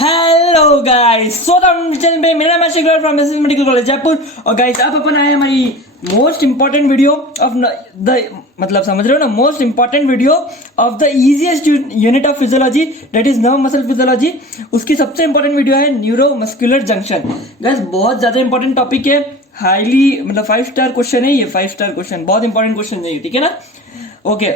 Hello guys, स्वागत channel पे। मेरा नाम है Shikhar from SS medical college Jaipur. और गाइस आप अपन आए हमारी most important video of the मतलब समझ रहे हो ना, most important video of the easiest unit of physiology, that is nerve muscle physiology. उसकी सबसे इंपॉर्टेंट वीडियो है न्यूरो मस्कुलर जंक्शन। गाइस बहुत ज्यादा इंपॉर्टेंट टॉपिक है, हाईली मतलब 5 स्टार क्वेश्चन है ये। 5 स्टार क्वेश्चन, बहुत इंपॉर्टेंट क्वेश्चन है ये, ठीक है ना। ओके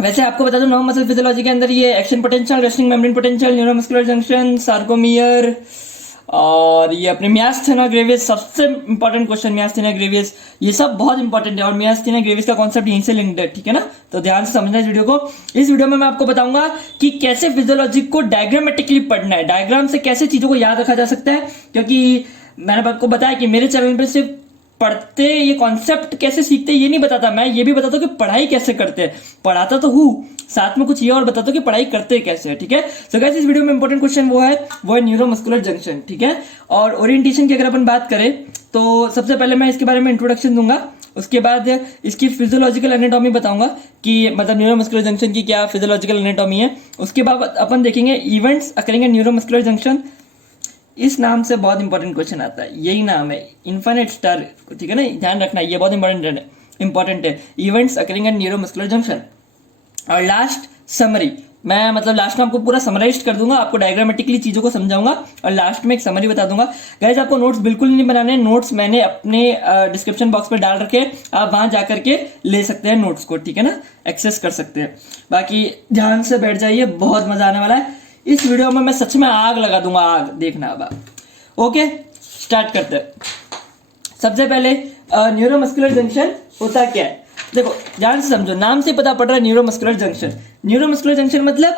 वैसे आपको बता दूं, नर्व मसल फिजियोलॉजी के अंदर ये action potential, resting membrane potential, neuromuscular junction, sarcomere और ये अपने मियास्थेना ग्रेविस, सबसे इंपॉर्टेंट क्वेश्चन मियास्थेना ग्रेविस, ये सब बहुत इंपॉर्टेंट है। और मियास्थेना ग्रेविस का कॉन्सेप्ट यहीं से लिंक्ड है, ठीक है ना। तो ध्यान से समझना इस वीडियो को। इस वीडियो में मैं आपको बताऊंगा कि कैसे फिजियोलॉजी को डायग्रामेटिकली पढ़ना है, डायग्राम से कैसे चीजों को याद रखा जा सकता है। क्योंकि मैंने आपको बताया कि मेरे चैनल पे सिर्फ पढ़ते ये कॉन्सेप्ट कैसे सीखते ये नहीं बताता, मैं ये भी बताता हूँ कि पढ़ाई कैसे करते हैं। पढ़ाता तो हूँ, साथ में कुछ ये और बताता हूँ कि पढ़ाई करते कैसे, ठीक है। तो गाइस इस वीडियो में इंपॉर्टेंट क्वेश्चन वो है न्यूरोमस्कुलर जंक्शन, ठीक है। और ओरिएंटेशन की अगर अपन बात करें तो सबसे पहले मैं इसके बारे में इंट्रोडक्शन दूंगा, उसके बाद इसकी फिजियोलॉजिकल एनाटॉमी बताऊंगा कि मतलब न्यूरोमस्कुलर जंक्शन की क्या फिजियोलॉजिकल एनाटॉमी है। उसके बाद अपन देखेंगे events occurring in neuromuscular junction. इस नाम से बहुत इंपॉर्टेंट क्वेश्चन आता है, यही नाम है इन्फिनिट स्टार, ठीक है ना, ध्यान रखना ये बहुत इंपॉर्टेंट है। Events occurring in neuromuscular junction. और लास्ट समरी, मैं मतलब लास्ट में आपको पूरा समराइज कर दूंगा, आपको डायग्रामेटिकली चीजों को समझाऊंगा और लास्ट में एक समरी बता दूंगा। गाइस आपको नोट्स बिल्कुल नहीं बनाने, नोट्स मैंने अपने डिस्क्रिप्शन बॉक्स में डाल रखे, आप वहां जाकर के ले सकते हैं नोट्स को, ठीक है ना, एक्सेस कर सकते हैं। बाकी ध्यान से बैठ जाइए, बहुत मजा आने वाला है। इस वीडियो में मैं सच में आग लगा दूंगा, आग देखना अब। ओके स्टार्ट करते हैं। सबसे पहले न्यूरोमस्कुलर जंक्शन होता क्या है, देखो ध्यान से समझो, नाम से पता पड़ रहा है न्यूरोमस्कुलर जंक्शन। न्यूरोमस्कुलर जंक्शन मतलब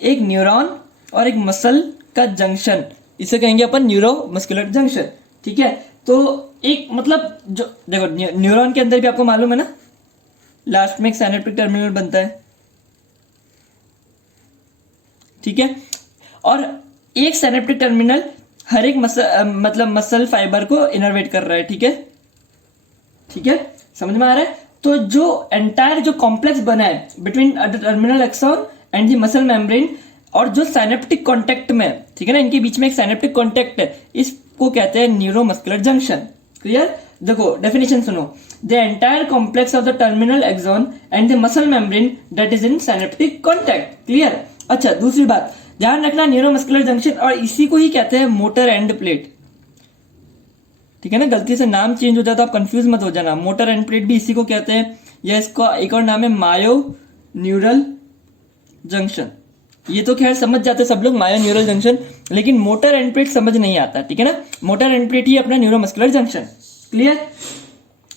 एक न्यूरॉन और एक मसल का जंक्शन, इसे कहेंगे अपन न्यूरोमस्कुलर जंक्शन, ठीक है। तो एक मतलब जो देखो न्यूरॉन के अंदर भी आपको मालूम है ना, लास्ट में एक साइनेप्टिक टर्मिनल बनता है, ठीक है। और एक साइनेप्टिक टर्मिनल हर एक मतलब मसल फाइबर को इनर्वेट कर रहा है, ठीक है, ठीक है, समझ में आ रहा है। तो जो एंटायर जो कॉम्प्लेक्स बना है between the terminal axon and the muscle membrane, और जो साइनेप्टिक कॉन्टेक्ट में, ठीक है ना, इनके बीच में एक साइनेप्टिक कॉन्टेक्ट है, इसको कहते हैं न्यूरोमस्कुलर जंक्शन। क्लियर, देखो डेफिनेशन सुनो, the entire complex of the terminal axon and the muscle membrane that is in synaptic contact. Clear. अच्छा दूसरी बात ध्यान रखना, न्यूरोमस्कुलर जंक्शन और इसी को ही कहते हैं मोटर एंड प्लेट, ठीक है ना। गलती से नाम चेंज हो जाता तो आप कंफ्यूज मत हो जाना, मोटर एंड प्लेट भी इसी को कहते हैं, या इसका एक और नाम है मायो न्यूरल जंक्शन। ये तो खैर समझ जाते सब लोग मायो न्यूरल जंक्शन, लेकिन मोटर एंड प्लेट समझ नहीं आता, ठीक है ना। मोटर एंड प्लेट ही अपना न्यूरोमस्कुलर जंक्शन। क्लियर,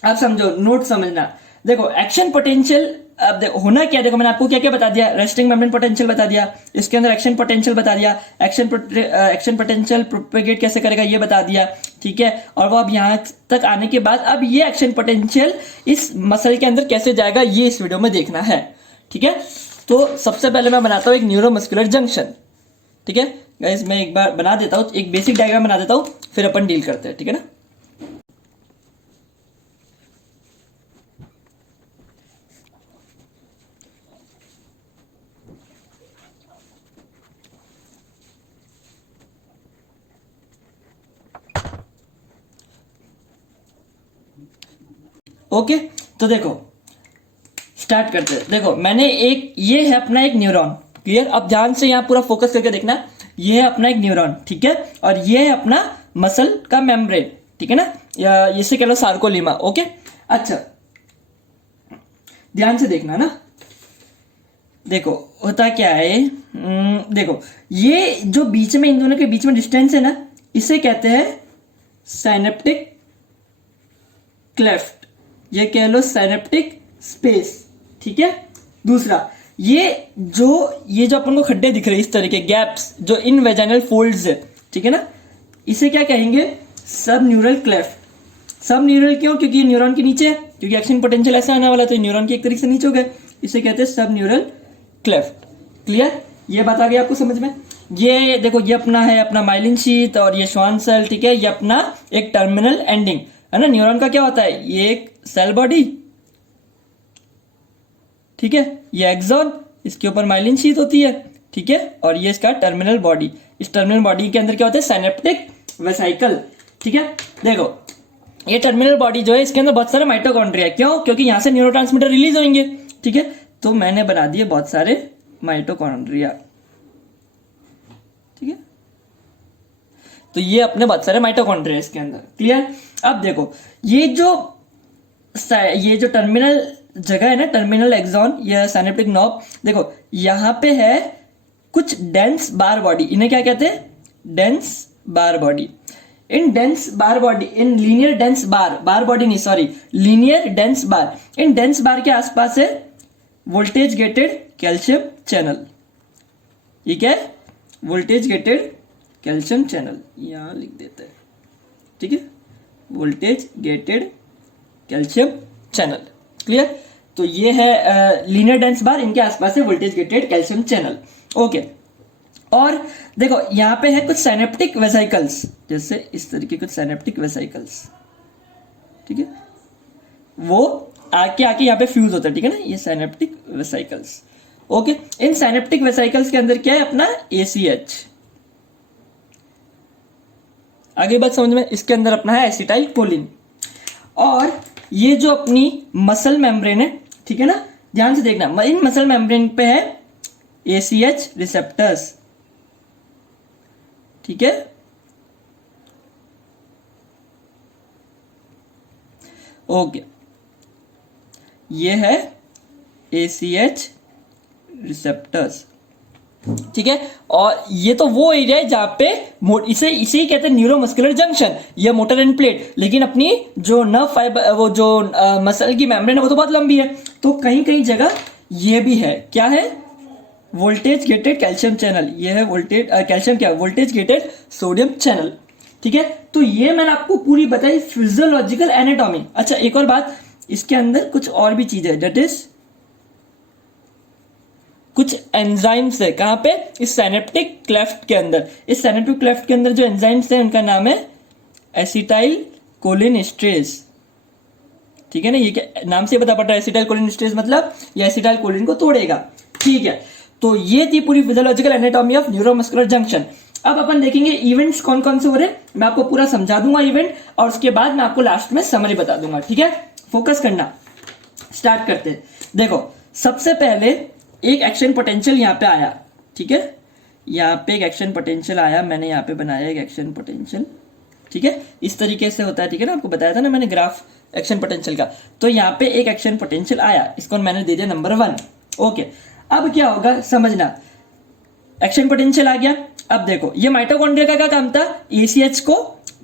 आप समझो, नोट समझना। देखो एक्शन पोटेंशियल, अब देखो होना क्या, देखो मैंने आपको क्या क्या बता दिया, रेस्टिंग मेम्ब्रेन पोटेंशियल बता दिया, इसके अंदर एक्शन पोटेंशियल बता दिया, एक्शन पोटेंशियल प्रोपेगेट कैसे करेगा ये बता दिया, ठीक है। और वो अब यहां तक आने के बाद अब ये एक्शन पोटेंशियल इस मसल के अंदर कैसे जाएगा ये इस वीडियो में देखना है, ठीक है। तो सबसे पहले मैं बनाता हूं एक न्यूरोमस्कुलर जंक्शन, ठीक है। गाइस मैं एक बार बना देता हूं, एक बेसिक डायग्राम बना देता हूं, फिर अपन डील करते हैं, ठीक है ना। ओके तो देखो स्टार्ट करते हैं। देखो मैंने एक, ये है अपना एक न्यूरॉन, क्लियर। अब ध्यान से यहाँ पूरा फोकस करके देखना, ये है अपना एक न्यूरॉन, ठीक है, और ये है अपना मसल का मेम्ब्रेन, ठीक है ना, या इसे कह लो सार्कोलीमा। ओके अच्छा ध्यान से देखना ना, देखो होता क्या है, देखो ये जो बीच में इन दोनों के बीच में डिस्टेंस है ना, इसे कहते हैं साइनेप्टिक क्लेफ्ट, ये कह लो साइनेप्टिक स्पेस, ठीक है। दूसरा ये जो अपन को खड्डे दिख रहे हैं इस तरह के गैप्स जो इन वेजाइनल फोल्ड्स है, ठीक है ना, इसे क्या कहेंगे, सब न्यूरल क्लेफ्ट। सब न्यूरल क्यों, क्योंकि न्यूरॉन के नीचे है, क्योंकि एक्शन पोटेंशियल ऐसा आने वाला तो न्यूरॉन के एक तरीके से नीचे हो गए, इसे कहते हैं सब न्यूरल क्लेफ्ट। क्लियर, ये बात आ गई आपको समझ में। ये देखो ये अपना है अपना माइलिन शीथ और ये श्वान सेल, ठीक है, ये अपना एक टर्मिनल एंडिंग है ना। न्यूरॉन का क्या होता है, ये एक सेल बॉडी, ठीक है, ये एक्सॉन, इसके ऊपर माइलिन शीथ होती है, ठीक है, और ये इसका टर्मिनल बॉडी। इस टर्मिनल बॉडी के अंदर क्या होता है, साइनेप्टिक वेसिकल। ठीक है, देखो ये टर्मिनल बॉडी जो है इसके अंदर बहुत सारे माइटोकॉन्ड्रिया, क्यों, क्योंकि यहां से न्यूरोट्रांसमीटर रिलीज होंगे। ठीक है, तो मैंने बना दिए बहुत सारे माइटोकॉन्ड्रिया। ठीक है, तो ये अपने बहुत सारे माइटोकॉन्ड्रिया इसके अंदर। क्लियर। अब देखो ये जो टर्मिनल जगह है ना, टर्मिनल एक्सॉन या साइनेप्टिक नॉब, देखो यहां पे है कुछ डेंस बार बॉडी। इन्हें क्या कहते हैं, डेंस बार बॉडी। इन डेंस बार बॉडी, इन लीनियर डेंस बार बॉडी नहीं, सॉरी, लीनियर डेंस बार, इन डेंस बार के आसपास है वोल्टेज गेटेड कैल्शियम चैनल। ये क्या है, वोल्टेज गेटेड कैल्शियम चैनल, यहां लिख देते हैं। ठीक है, voltage gated calcium channel. Clear. तो ये है लीनियर डेंस बार, इनके आसपास है voltage gated calcium channel. Okay, और देखो यहां पे है कुछ साइनेप्टिक वेसिकल्स, जैसे इस तरीके कुछ साइनेप्टिक वेसिकल्स। ठीक है, वो आके यहां पे फ्यूज होता है। ठीक है ना, ये साइनेप्टिक वेसिकल्स। ओके, इन साइनेप्टिक वेसिकल्स के अंदर क्या है अपना ACH। आगे बात समझ में, इसके अंदर अपना है एसिटाइल कोलिन। और ये जो अपनी मसल मेम्ब्रेन है, ठीक है ना, ध्यान से देखना, इन मसल मेम्ब्रेन पे है ACH रिसेप्टर्स। ठीक है, ओके, ये है ACH रिसेप्टर्स। ठीक है, और ये तो वो एरिया है जहां पे इसे कहते हैं न्यूरोमस्कुलर जंक्शन या मोटर एंड प्लेट। लेकिन अपनी जो नर्व फाइबर, वो जो मसल की मेम्ब्रेन है वो तो बहुत लंबी है, तो कहीं कहीं जगह ये भी है। क्या है, वोल्टेज गेटेड कैल्शियम चैनल। ये है वोल्टेज कैल्शियम, क्या वोल्टेज गेटेड सोडियम चैनल। ठीक है, तो ये मैंने आपको पूरी बताई फिजियोलॉजिकल एनाटॉमी। अच्छा, एक और बात, इसके अंदर कुछ और भी चीज है, दैट इज कुछ एंजाइम्स है। कहां पे, इस साइनेप्टिक क्लेफ्ट के अंदर। इस साइनेप्टिक क्लेफ्ट के अंदर जो एंजाइम्स है उनका नाम है एसिटाइल कोलिन एस्ट्रेज। ठीक है ना, ये क्या नाम से पता पड़ रहा है, एसिटाइल कोलिन एस्ट्रेज मतलब ये एसिटाइल कोलिन को तोड़ेगा। ठीक है, तो ये थी पूरी physiological anatomy of neuromuscular junction. अब अपन देखेंगे इवेंट्स कौन कौन से हो रहे हैं, मैं आपको पूरा समझा दूंगा इवेंट, और उसके बाद मैं आपको लास्ट में समरी बता दूंगा। ठीक है, फोकस करना, स्टार्ट करते हैं। देखो सबसे पहले एक एक्शन पोटेंशियल यहां पे आया। ठीक है, यहां पे एक एक्शन पोटेंशियल आया, मैंने यहां पे बनाया एक एक्शन पोटेंशियल। ठीक है, इस तरीके से होता है। ठीक है ना, आपको बताया था ना मैंने ग्राफ एक्शन पोटेंशियल का। तो यहां पे एक एक्शन पोटेंशियल आया, इसको मैंने दे दिया नंबर 1। ओके, अब क्या होगा समझना, एक्शन पोटेंशियल आ गया। अब देखो ये माइटोकॉन्ड्रिया का क्या काम था, ACH को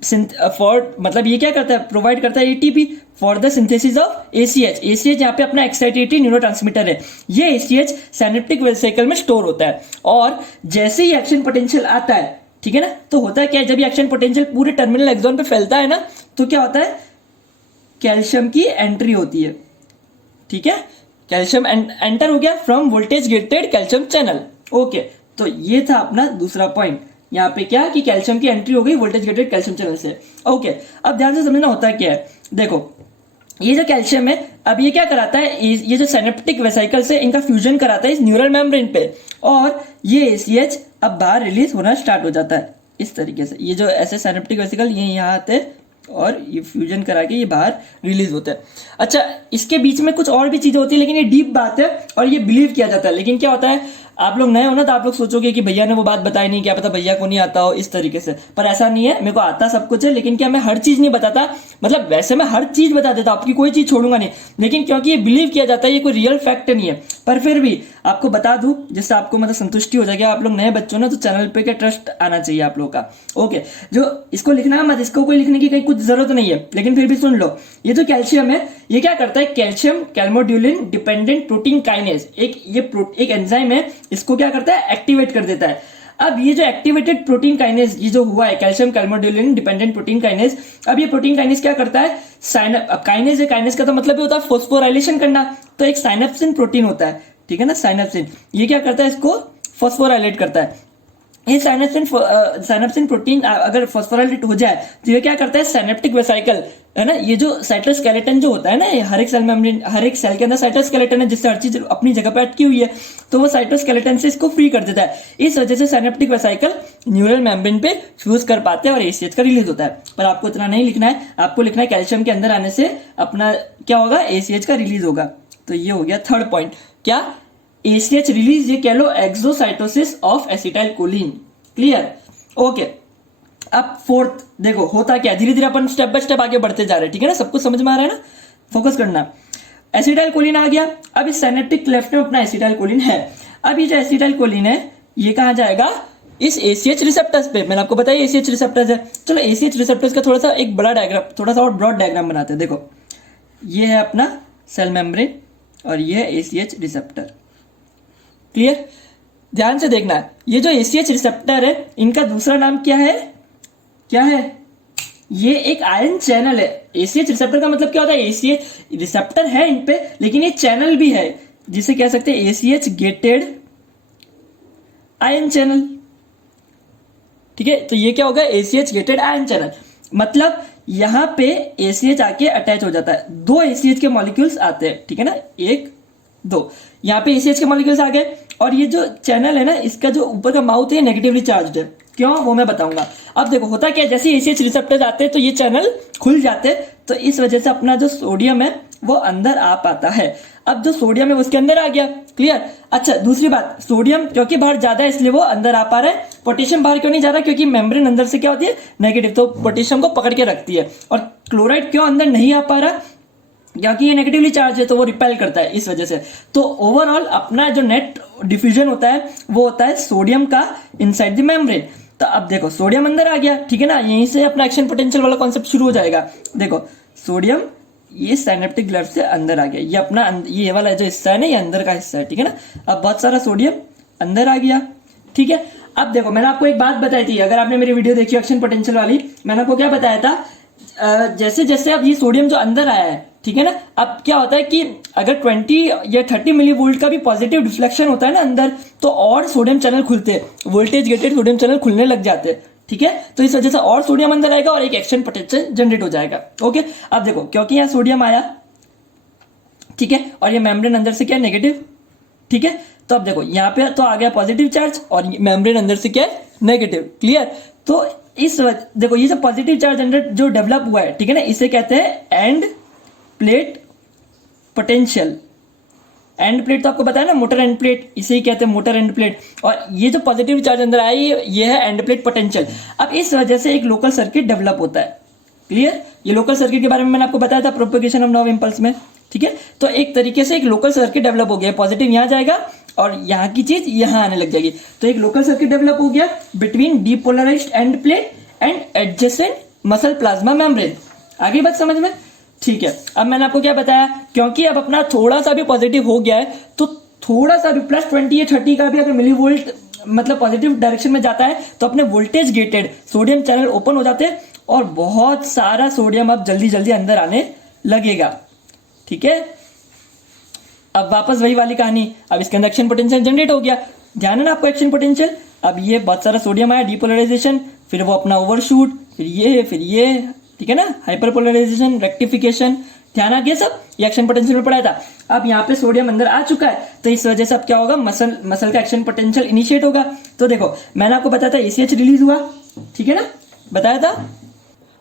फॉर, मतलब ये क्या करता है, प्रोवाइड करता है ATP for the synthesis of ACH। ACH यहाँ पे अपना एक्साइटेटरी न्यूरोट्रांसमीटर है। ये ACH साइनेप्टिक वेसिकल में स्टोर होता है, और जैसे ही एक्शन पोटेंशियल आता है, ठीक है ना, तो होता है क्या, जब ये एक्शन पोटेंशियल पूरे टर्मिनल एक्सॉन पे फैलता है ना, तो क्या होता है, कैल्शियम की एंट्री होती है। ठीक है, कैल्शियम एंटर हो गया from voltage gated calcium channel. Okay, तो ये था अपना दूसरा पॉइंट, यहाँ पे क्या कि कैल्शियम की एंट्री हो गई वोल्टेज गेटेड कैल्शियम चैनल से। ओके, अब ध्यान से समझना होता है क्या है, देखो ये जो कैल्शियम है, अब ये क्या कराता है, ये जो साइनेप्टिक वेसिकल्स है इनका फ्यूजन कराता है इस न्यूरल मेम्ब्रेन पे, और ये ACH अब बाहर रिलीज होना स्टार्ट हो जाता है इस तरीके से। ये जो ऐसे साइनेप्टिक वेसिकल ये यहाँ आते हैं और ये फ्यूजन करा के ये बाहर रिलीज होता है। अच्छा, इसके बीच में कुछ और भी चीजें होती है, लेकिन ये डीप बात है और ये बिलीव किया जाता है। लेकिन क्या होता है, आप लोग नए हो ना, तो आप लोग सोचोगे कि भैया ने वो बात बताई नहीं, क्या पता भैया को नहीं आता हो इस तरीके से, पर ऐसा नहीं है, मेरे को आता सब कुछ है, लेकिन क्या मैं हर चीज नहीं बताता, मतलब वैसे मैं हर चीज बता देता, आपकी कोई चीज छोड़ूंगा नहीं, लेकिन क्योंकि ये बिलीव किया जाता है, ये कोई रियल फैक्ट नहीं है, पर फिर भी आपको बता दूं जिससे आपको मतलब संतुष्टि हो जाएगी। आप लोग नए बच्चों ना, तो चैनल पे का ट्रस्ट आना चाहिए आप लोग का। ओके, जो इसको लिखना मत, इसको कोई लिखने की कहीं कुछ जरूरत नहीं है, लेकिन फिर भी सुन लो, ये जो कैल्शियम है ये क्या करता है, कैल्शियम कैल्मोड्यूलिन डिपेंडेंट प्रोटीन काइनेज, एक एंजाइम है, इसको क्या करता है, एक्टिवेट कर देता है। अब ये जो एक्टिवेटेड प्रोटीन काइनेज ये जो हुआ है, कैल्शियम कैल्मोड्यूलिन डिपेंडेंट प्रोटीन काइनेज, अब ये प्रोटीन काइनेज क्या करता है, काइनेज है, काइनेज का तो मतलब ये होता है फॉस्फोराइलेशन करना, तो एक साइनेप्सिन प्रोटीन होता है, ठीक है ना, साइनेप्सिन, ये क्या करता है, इसको फॉस्फोराइलेट करता है। ये साइनेप्सिन प्रोटीन अगर फॉस्फोराइलेट हो जाए तो ये क्या करता है, साइनेप्टिक वेसिकल है ना, ये जो साइटोस्केलेटन जो होता है ना, ये हर एक सेल मेम्ब्रेन, हर एक सेल के अंदर साइटोस्केलेटन है जिससे हर चीज अपनी जगह पे अटकी हुई है, तो वो साइटोस्केलेटन से इसको फ्री कर देता है। इस वजह से साइनेप्टिक वेसिकल न्यूरल मेम्ब्रेन पे फ्यूज कर पाते हैं और एसीएच का रिलीज होता है। पर आपको इतना नहीं लिखना है, आपको लिखना है कैल्शियम के अंदर आने से अपना क्या होगा, एसीएच का रिलीज होगा। तो ये हो गया थर्ड पॉइंट, क्या एसीएच रिलीज, ये कह लो exocytosis of acetylcholine. Clear, okay. अब फोर्थ देखो होता क्या, धीरे धीरे अपन स्टेप बाय स्टेप आगे बढ़ते जा रहे हैं, ठीक है ना, सब कुछ समझ में आ रहा है ना, फोकस करना। एसिटाइल कोलिन आ गया, अब इस साइनेप्टिक क्लेफ्ट में अपना एसिटाइल कोलिन है। अब ये जो एसिटाइल कोलिन है ये कहां जाएगा, इस एसीएच रिसेप्टर्स पे। मैंने आपको बताया एसीएच रिसेप्टर्स है। चलो एसीएच रिसेप्टर्स का थोड़ा सा एक बड़ा डायग्राम, थोड़ा सा और ब्रॉड डायग्राम बनाते हैं। देखो ये है अपना सेल मेम्ब्रेन और ये है एसीएच रिसेप्टर। क्लियर, ध्यान से देखना है, ये जो एसीएच रिसेप्टर है इनका दूसरा नाम क्या है, क्या है, ये एक आयन चैनल है। एसीएच रिसेप्टर का मतलब क्या होता है, एसीएच रिसेप्टर है इन पे लेकिन ये चैनल भी है, जिसे कह सकते हैं एसीएच गेटेड आयन चैनल। ठीक है, तो ये क्या होगा, एसीएच गेटेड आयन चैनल, मतलब यहां पे एसीएच आके अटैच हो जाता है, दो एसीएच के मॉलिक्यूल्स आते हैं, ठीक है ना, एक दो, यहाँ पे एसीएच के मॉलिक्यूल्स आ गए और ये जो चैनल है ना, इसका जो ऊपर का माउथ है नेगेटिवली चार्ज्ड है। क्यों, वो मैं बताऊंगा। अब देखो होता क्या है, जैसे एसीएच रिसेप्टर्स आते हैं तो ये चैनल खुल जाते हैं, तो इस वजह से अपना जो सोडियम है वो अंदर आ पाता है। अब जो सोडियम है उसके अंदर आ गया। क्लियर, अच्छा दूसरी बात, सोडियम क्योंकि बाहर ज्यादा है इसलिए वो अंदर आ पा रहा है। पोटेशियम बाहर क्यों नहीं जा रहा, क्योंकि मेम्ब्रेन अंदर से क्या होती है, नेगेटिव, तो पोटेशियम को पकड़ के रखती है। और क्लोराइड क्यों अंदर नहीं आ पा रहा, क्योंकि ये नेगेटिवली चार्ज है तो वो रिपेल करता है, इस वजह से। तो ओवरऑल अपना जो नेट डिफ्यूजन होता है वो होता है सोडियम का इनसाइड द मेम्ब्रेन। तो अब देखो सोडियम अंदर आ गया, ठीक है ना, यहीं से अपना एक्शन पोटेंशियल वाला कॉन्सेप्ट शुरू हो जाएगा। देखो सोडियम ये साइनेप्टिक ग्लैंड से अंदर आ गया, ये अपना ये वाला जो हिस्सा है ना, ये अंदर का हिस्सा है, ठीक है ना। अब बहुत सारा सोडियम अंदर आ गया, ठीक है। अब देखो मैंने आपको एक बात बताई थी, अगर आपने मेरी वीडियो देखी एक्शन पोटेंशियल वाली, मैंने आपको क्या बताया था, जैसे जैसे अब ये सोडियम जो अंदर आया है, ठीक है ना, अब क्या होता है कि अगर 20 या 30 मिली वोल्ट का भी पॉजिटिव डिफ्लेक्शन होता है ना अंदर, तो और सोडियम चैनल खुलते हैं, वोल्टेज गेटेड सोडियम चैनल खुलने लग जाते हैं, ठीक है। तो इस वजह से और सोडियम अंदर आएगा और एक एक्शन पोटेंशियल जनरेट हो जाएगा। ओके, अब देखो क्योंकि यहाँ सोडियम आया, ठीक है, और ये मेम्ब्रेन अंदर से क्या है, नेगेटिव, ठीक है। तो अब देखो यहाँ पे तो आ गया पॉजिटिव चार्ज और मेम्ब्रेन अंदर से क्या है, नेगेटिव। क्लियर, तो इस देखो ये जो पॉजिटिव चार्ज जनरेट जो डेवलप हुआ है, ठीक है ना, इसे कहते हैं end plate potential. End plate तो आपको बताया ना, मोटर एंड प्लेट, इसे ही कहते हैं मोटर एंड प्लेट। और ये जो पॉजिटिव चार्ज अंदर आया ये है एंड प्लेट पोटेंशियल। अब इस वजह से एक लोकल सर्किट डेवलप होता है। क्लियर, ये लोकल सर्किट के बारे में मैंने आपको बताया था प्रोपेगेशन ऑफ नर्व इंपल्स में, ठीक है। तो एक तरीके से एक लोकल सर्किट डेवलप हो गया, पॉजिटिव यहां जाएगा और यहाँ की चीज यहां आने लग जाएगी, तो एक लोकल सर्किट डेवलप हो गया between depolarised end plate and adjacent muscle plasma membrane. आगे बात समझ में, ठीक है। अब मैंने आपको क्या बताया, क्योंकि अब अपना थोड़ा सा भी पॉजिटिव हो गया है, तो थोड़ा सा भी +20 या 30 का भी अगर मिली वोल्ट मतलब पॉजिटिव डायरेक्शन में जाता है, तो अपने voltage gated sodium channel open हो जाते हैं और बहुत सारा सोडियम अब जल्दी जल्दी अंदर आने लगेगा, ठीक है। अब वापस वही वाली कहानी, अब इसके अंदर एक्शन पोटेंशियल जनरेट हो गया, ध्यान है ना आपको एक्शन पोटेंशियल। अब ये बहुत सारा सोडियम आया, डीपोलराइजेशन, फिर वो अपना ओवरशूट, फिर ये, ठीक है ना, हाइपरपोलराइजेशन, रेक्टिफिकेशन, ध्यान आ गया सब, ये एक्शन पोटेंशियल में पढ़ाया था। अब यहाँ पे सोडियम अंदर आ चुका है, तो इस वजह से अब क्या होगा, मसल का एक्शन पोटेंशियल इनिशिएट होगा। तो देखो मैंने आपको बताया था एसीएच रिलीज हुआ, ठीक है ना, बताया था,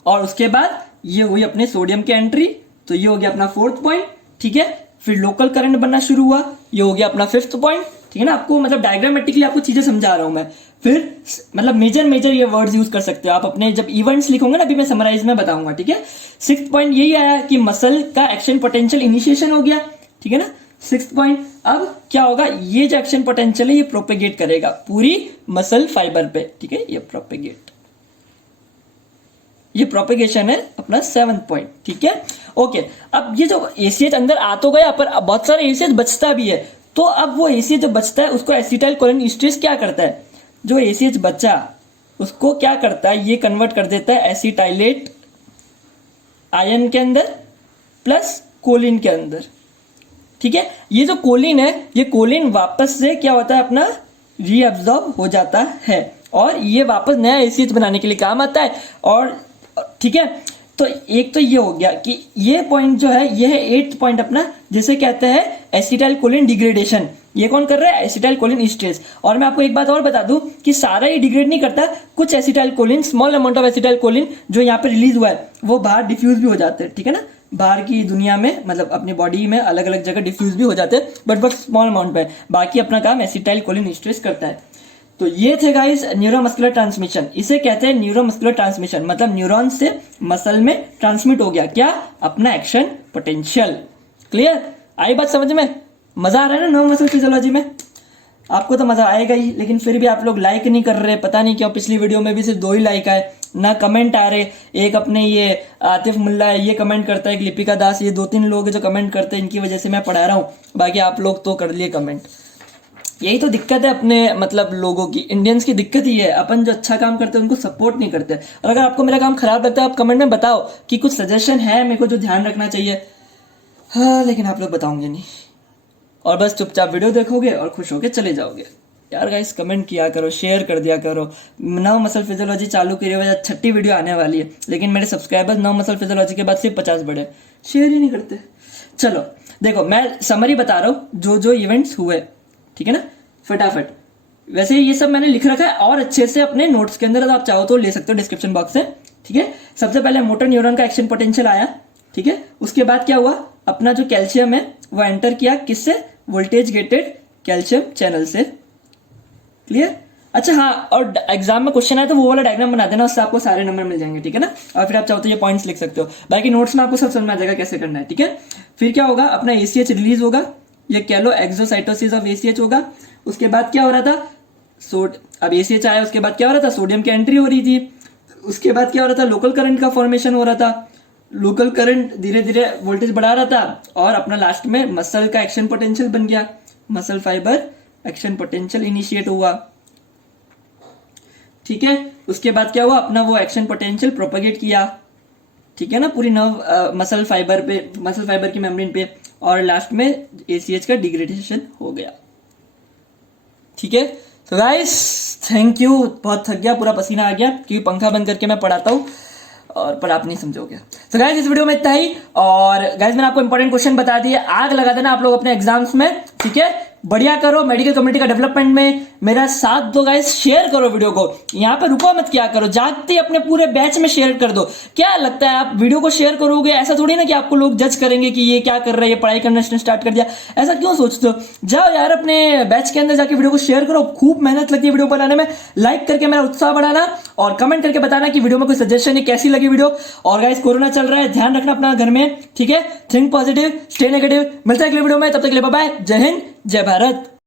और उसके बाद ये हुई अपने सोडियम की एंट्री, तो ये हो गया अपना फोर्थ पॉइंट, ठीक है। फिर लोकल करंट बनना शुरू हुआ, ये हो गया अपना फिफ्थ पॉइंट, ठीक है ना। आपको मतलब डायग्रामेटिकली आपको चीजें समझा रहा हूं मैं। फिर मतलब मेजर ये वर्ड्स यूज कर सकते हो आप अपने जब इवेंट्स लिखोगे ना, अभी मैं समराइज में बताऊंगा, ठीक है। सिक्स्थ पॉइंट यही आया कि मसल का एक्शन पोटेंशियल इनिशिएशन हो गया, ठीक है ना, सिक्स्थ पॉइंट। अब क्या होगा, ये जो एक्शन पोटेंशियल है ये प्रोपेगेट करेगा पूरी मसल फाइबर पे, ठीक है, ये प्रोपेगेशन है अपना सेवंथ पॉइंट, ठीक है। ओके, अब ये जो एसीएच अंदर आ तो गया, पर बहुत सारा एसीएच बचता भी है, तो अब वो एसीएच जो बचता है उसको एसिटाइल कोलिन ईस्ट्रेस क्या करता है, जो एसीएच बचा उसको क्या करता है, ये कन्वर्ट कर देता है एसिटाइलेट आयन के अंदर प्लस कोलिन के अंदर, ठीक है। ये जो कोलिन है, ये कोलिन वापस से क्या होता है अपना रीअब्सॉर्ब हो जाता है, और ये वापस नया एसीएच बनाने के लिए काम आता है। और ठीक है, तो एक तो ये हो गया कि ये पॉइंट जो है ये है 8th पॉइंट अपना, जिसे कहते हैं एसिटाइल कोलिन डिग्रेडेशन। ये कौन कर रहा है? Acetylcholinesterase. और मैं आपको एक बात और बता दूं कि सारा ये डिग्रेड नहीं करता, कुछ acetyl choline, small amount of acetyl choline जो यहाँ पे रिलीज हुआ है वो बाहर डिफ्यूज भी हो जाते हैं, ठीक है ना, बाहर की दुनिया में, मतलब अपनी बॉडी में अलग अलग जगह डिफ्यूज भी हो जाते हैं, बट स्मॉल अमाउंट में। बाकी अपना काम एसिटाइल कोलिन ईस्ट्रेज करता है। तो ये थे गाइस न्यूरोमस्कुलर ट्रांसमिशन। इसे कहते हैं न्यूरोमस्कुलर ट्रांसमिशन, मतलब न्यूरॉन से मसल में ट्रांसमिट हो गया क्या? अपना एक्शन पोटेंशियल। क्लियर? आई बात समझ में? मजा आ रहा है ना न्यूरो मसल फिजियोलॉजी में? आपको तो मजा आएगा ही, लेकिन फिर भी आप लोग लाइक नहीं कर रहे, पता नहीं क्यों। पिछली वीडियो में भी सिर्फ 2 ही लाइक आए, ना कमेंट आ रहे। एक अपने ये आतिफ मुल्ला है, ये कमेंट करता है, एक लिपिका दास, ये 2-3 लोग जो कमेंट करते हैं, इनकी वजह से मैं पढ़ा रहा हूँ। बाकी आप लोग तो कर लिए कमेंट। यही तो दिक्कत है अपने मतलब लोगों की, इंडियंस की दिक्कत ही है, अपन जो अच्छा काम करते हैं उनको सपोर्ट नहीं करते। और अगर आपको मेरा काम खराब लगता है आप कमेंट में बताओ कि कुछ सजेशन है मेरे को जो ध्यान रखना चाहिए। हाँ, लेकिन आप लोग बताओगे नहीं और बस चुपचाप वीडियो देखोगे और खुश होके चले जाओगे। यार गाइस कमेंट किया करो, शेयर कर दिया करो। नव मसल फिजियोलॉजी चालू करी हुई है, 6ठी वीडियो आने वाली है, लेकिन मेरे सब्सक्राइबर्स नव मसल फिजियोलॉजी के बाद सिर्फ 50 बढ़े, शेयर ही नहीं करते। चलो देखो, मैं समरी बता रहा हूँ जो जो इवेंट्स हुए, ठीक है ना, फटाफट। वैसे ये सब मैंने लिख रखा है और अच्छे से अपने नोट्स के अंदर, आप चाहो तो ले सकते हो डिस्क्रिप्शन बॉक्स से, ठीक है। सबसे पहले मोटर न्यूरॉन का एक्शन पोटेंशियल आया, ठीक है। उसके बाद क्या हुआ, अपना जो कैल्शियम है वो एंटर किया किससे? वोल्टेज गेटेड कैल्शियम चैनल से। क्लियर? अच्छा हाँ, और एग्जाम में क्वेश्चन आए तो वो वाला डायग्राम बना देना, उससे आपको सारे नंबर मिल जाएंगे, ठीक है ना। और फिर आप चाहो तो ये पॉइंट्स लिख सकते हो, बाकी नोट्स में आपको सब समझ आ जाएगा कैसे करना है, ठीक है। फिर क्या होगा, अपना एसीएच रिलीज होगा, ये कैलो एक्सोसाइटोसिस ऑफ एसीएच होगा। उसके बाद क्या हो रहा था, अब एसीएच आया, उसके बाद क्या हो रहा था, सोडियम की एंट्री हो रही थी। उसके बाद क्या हो रहा था, लोकल करंट का फॉर्मेशन हो रहा था। लोकल करंट धीरे धीरे वोल्टेज बढ़ा रहा था और अपना लास्ट में मसल का एक्शन पोटेंशियल बन गया, muscle fibre action potential initiate हुआ, ठीक है। उसके बाद क्या हुआ, अपना वो एक्शन पोटेंशियल प्रोपेगेट किया, ठीक है ना, पूरी नर्व मसल फाइबर पे, मसल फाइबर की मेम्ब्रेन पे, और लास्ट में एसीएच का डिग्रेडेशन हो गया, ठीक है। तो गाइस थैंक यू, बहुत थक गया, पूरा पसीना आ गया क्योंकि पंखा बंद करके मैं पढ़ाता हूँ, और पर आप नहीं समझोगे। तो गाइस इस वीडियो में इतना ही। और गाइस मैंने आपको इंपॉर्टेंट क्वेश्चन बता दिए, आग लगा देना आप लोग अपने एग्जाम्स में, ठीक है। बढ़िया करो, मेडिकल कम्युनिटी का डेवलपमेंट में मेरा साथ दो गाइस, शेयर करो वीडियो को, यहाँ पे रुको मत, क्या करो, जागते अपने पूरे बैच में शेयर कर दो। क्या लगता है आप वीडियो को शेयर करोगे, ऐसा थोड़ी ना कि आपको लोग जज करेंगे कि ये क्या कर रहा है, ये पढ़ाई करना स्टार्ट कर दिया, ऐसा क्यों सोचते हो। जाओ यार अपने बैच के अंदर जाके वीडियो को शेयर करो, खूब मेहनत लगती है वीडियो बनाने में। लाइक करके मेरा उत्साह बढ़ाना और कमेंट करके बताना कि वीडियो में कोई सजेशन है, कैसी लगी वीडियो। और गाइस कोरोना चल रहा है, ध्यान रखना अपना घर में, ठीक है। Think positive, stay negative. मिलता है अगले वीडियो में, तब तक के लिए बाय बाय, जय हिंद, जय भारत।